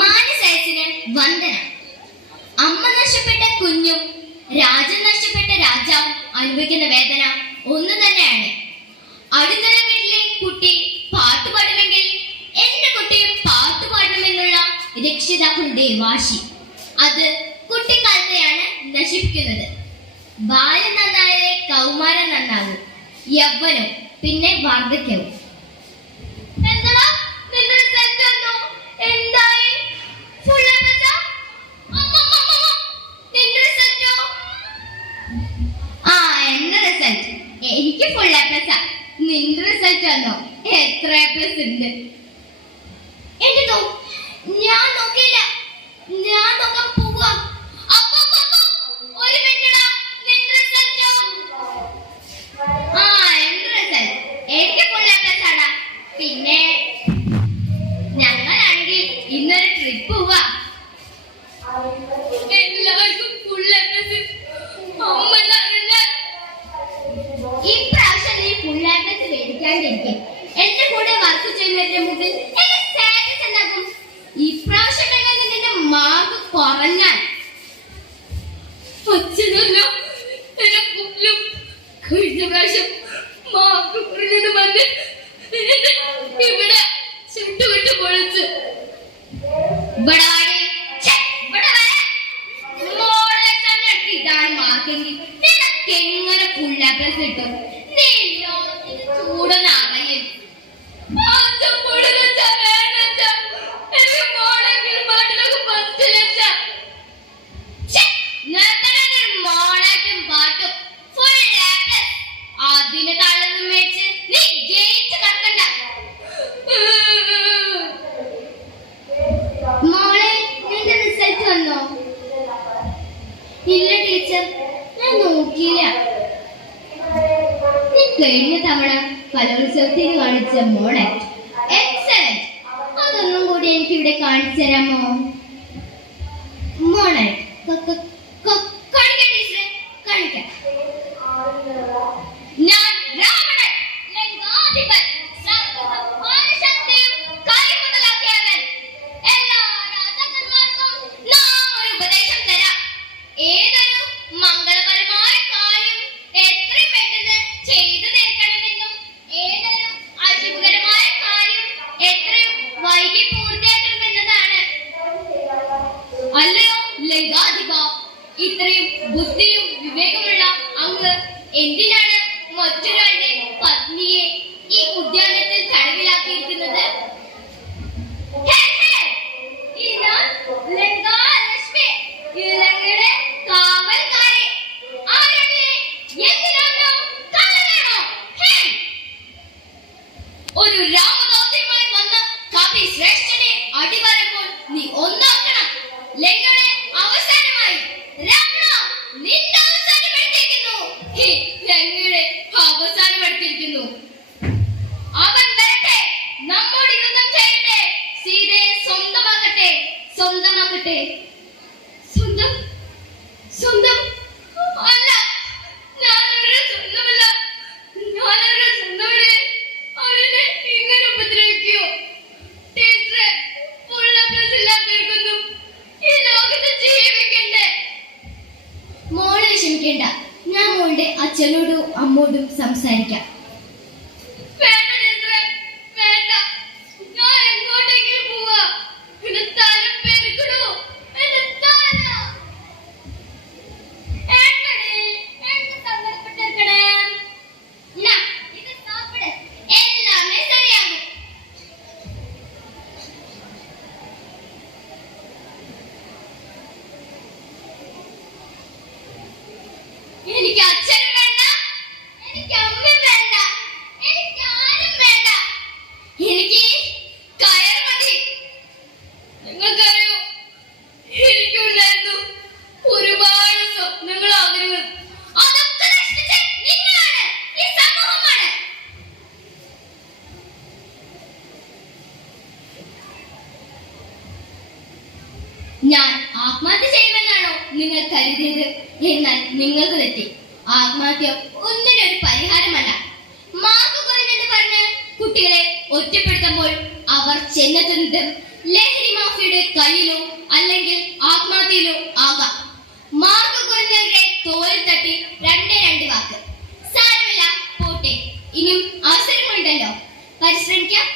മാനസയസിന് വന്ദനം. അമ്മ നഷ്ടപ്പെട്ട കുഞ്ഞും രാജ്യം നഷ്ടപ്പെട്ട രാജാവും അനുഭവിക്കുന്ന വേദന ഒന്ന് തന്നെയാണ്. അടുത്തുള്ള വീട്ടിലെ കുട്ടി പാട്ടുപാടുമെങ്കിൽ എന്റെ കുട്ടിയും പാട്ടുപാടണമെന്നുള്ള രക്ഷിതാക്കളുടെ വാശി അത് കുട്ടിക്കാലത്തെയാണ് നശിപ്പിക്കുന്നത്. ബാല്യം നന്നായാലേ കൗമാരം നന്നാകും, യൗവനം, പിന്നെ വാർദ്ധക്യവും. എനിക്ക് ഫുൾ എ പ്ലസ്. നിന്റെ റിസൾട്ട് വന്നോ? എത്ര എ പ്ലസ് ഉണ്ട്? എന്റെതോ ഞാൻ നോക്കിയില്ല, ഞാൻ നോക്കാൻ പോവാ. ഒരു മിനിറ്റ്, നിന്റെ റിസൾട്ടോ? എന്റെ റിസൾട്ട് എനിക്ക് ഫുൾ എ പ്ലസ് ആണ്. പിന്നെ ഞങ്ങളാണെങ്കിൽ ഇന്നൊരു ട്രിപ്പ് പോവാ. എല്ലാവർക്കും ഫുൾ എ പ്ലസ്. ഇപ്രാവശ്യം നീ ഫുൾ എ പ്ലസ് മേടിക്കാണ്ടിരിക്കും. എന്റെ കൂടെ വർക്ക് ചെയ്യുന്നതിന്റെ മുമ്പിൽ എന്റെ സ്റ്റാറ്റസ് എന്താകും? ഇപ്രാവശ്യം നിന്റെ മാർക്ക് കുറഞ്ഞാൽ അച്ഛനല്ലോ എന്നെ കൊല്ലും. കഴിഞ്ഞ പ്രാവശ്യം മാർക്ക് കുറഞ്ഞത് വന്ന് ഇവിടെ ചുട്ടുവിട്ട് പൊളിച്ച് ഇതാണ് മാർക്കെങ്കിൽ നിനക്ക് എങ്ങനെ ഫുൾ എ പ്ലസ് കിട്ടും? നീ ചൂടൊന്നും അറിയും. അതിന് താഴെ മേടിച്ച് നീ ജയിച്ച് കറക്കണ്ട. മോളെ, നിന്റെ റിസൾട്ട് വന്നോ? ഇല്ല ടീച്ചർ, ഞാൻ നോക്കിയില്ല. നീ കഴിഞ്ഞ തവണ കലോത്സവത്തിന് കാണിച്ച മോളെ എക്സലന്റ്. അതൊന്നും കൂടി എനിക്ക് ഇവിടെ കാണിച്ചു തരാമോ? മോളെ കാണിക്കാം ടീച്ചറെ, കാണിക്കാം. ഞാൻ രാവണൻ, ലങ്കാധിപൻ, ശക്തിയും കൈമുതലാക്കിയവൻ. എല്ലാ രാജാക്കന്മാർക്കും നാം ഒരു ഉപദേശം തരാം. ഏതൊരു മംഗളകരമായ കാര്യം എത്രയും പെട്ടെന്ന് ചെയ്തു തീർക്കണമെന്നും ഏതൊരു അശുഭകരമായ കാര്യം എത്രയും വൈകി പൂർത്തിയാക്കണമെന്നതാണ്. അല്ലയോ ലങ്കാധിപ, ഇത്രയും ബുദ്ധിയും വിവേകമുള്ള അങ്ങ് എന്തിനാണ് മറ്റൊരാളുടെ പത്നിയെ ഈ ഉദ്യാനത്തിൽ തടവിലാക്കിയിരിക്കുന്നത്? ഒരു രാമദൗത്യമായി വന്ന് കവി ശ്രേഷ്ഠനെ അടിവരുമ്പോൾ നീ ഒന്നാക്കണം. ലങ്കയുടെ അവസാനമായി രാവണ നിന്റെ അവസാനമെടുത്തിരിക്കുന്നു. ലങ്കയുടെ അവസാനമെടുത്തിരിക്കുന്നു. അവൻ വരട്ടെ, നമ്മോട് യുദ്ധം ചെയ്യട്ടെ, സീതയെ സ്വന്തമാക്കട്ടെ. സ്വന്തമാക്കട്ടെ. സ്വന്തം സ്വന്തം അല്ല, ഞാനവരുടെ സ്വന്തമല്ല. ഞാനവരുടെ സ്വന്തമല്ലേ? അവരെ ഇങ്ങനെ ഉപദ്രവിക്കോ? ടീച്ചറെ, ഫുൾ എ പ്ലസ് ഇല്ലാത്തവർക്കൊന്നും ഈ ലോകത്ത് ജീവിക്കണ്ടേ? മോളെ വിഷമിക്കേണ്ട, ഞാൻ മോളുടെ അച്ഛനോടും അമ്മോടും സംസാരിക്കാം. വേണ്ട ടീച്ചറെ, വേണ്ട. ഞാൻ എങ്ങോട്ടെങ്കിലും പോവാ. എന്റെ തല പെരുക്കണോ? എന്റെ തല. എന്നെ സങ്കടപ്പെട്ടിരിക്കണേ. ഇത് സാപ്പിട്, എല്ലാമേ ശരിയാകും. എനിക്ക് അച്ഛനും വേണ്ട, എനിക്ക് അമ്മയും വേണ്ട, എനിക്ക് ആരും വേണ്ട. എനിക്ക് കയർ മതി. നിങ്ങൾക്കറിയോ, എനിക്കുണ്ടായിരുന്നു ഒരുപാട് സ്വപ്നങ്ങൾ, ആഗ്രഹങ്ങൾ. അതൊക്കെ നശിപ്പിച്ചത് നിങ്ങളാണ്, ഈ സമൂഹമാണ്. ഞാൻ ആത്മഹത്യ ചെയ്യുമെന്നാണോ നിങ്ങൾ കരുതിയത്? എന്നാൽ നിങ്ങൾക്ക് തെറ്റി. ആത്മഹത്യ ഒന്നിനൊരു പരിഹാരമല്ല. മാർക്ക് കുറഞ്ഞെന്ന് പറഞ്ഞ് കുട്ടികളെ ഒറ്റപ്പെടുത്തുമ്പോൾ അവർ അവർ ചെന്നെത്തുന്നത് ലഹരി മാഫിയുടെ കയ്യിലോ അല്ലെങ്കിൽ ആത്മഹത്യയിലോ ആകാം. മാർക്ക് കുറഞ്ഞവരുടെ തോൽ തട്ടി രണ്ട് വാക്ക്. സാരമില്ല, പോട്ടെ, ഇനിയും അവസരങ്ങളുണ്ടല്ലോ, പരിശ്രമിക്കാം.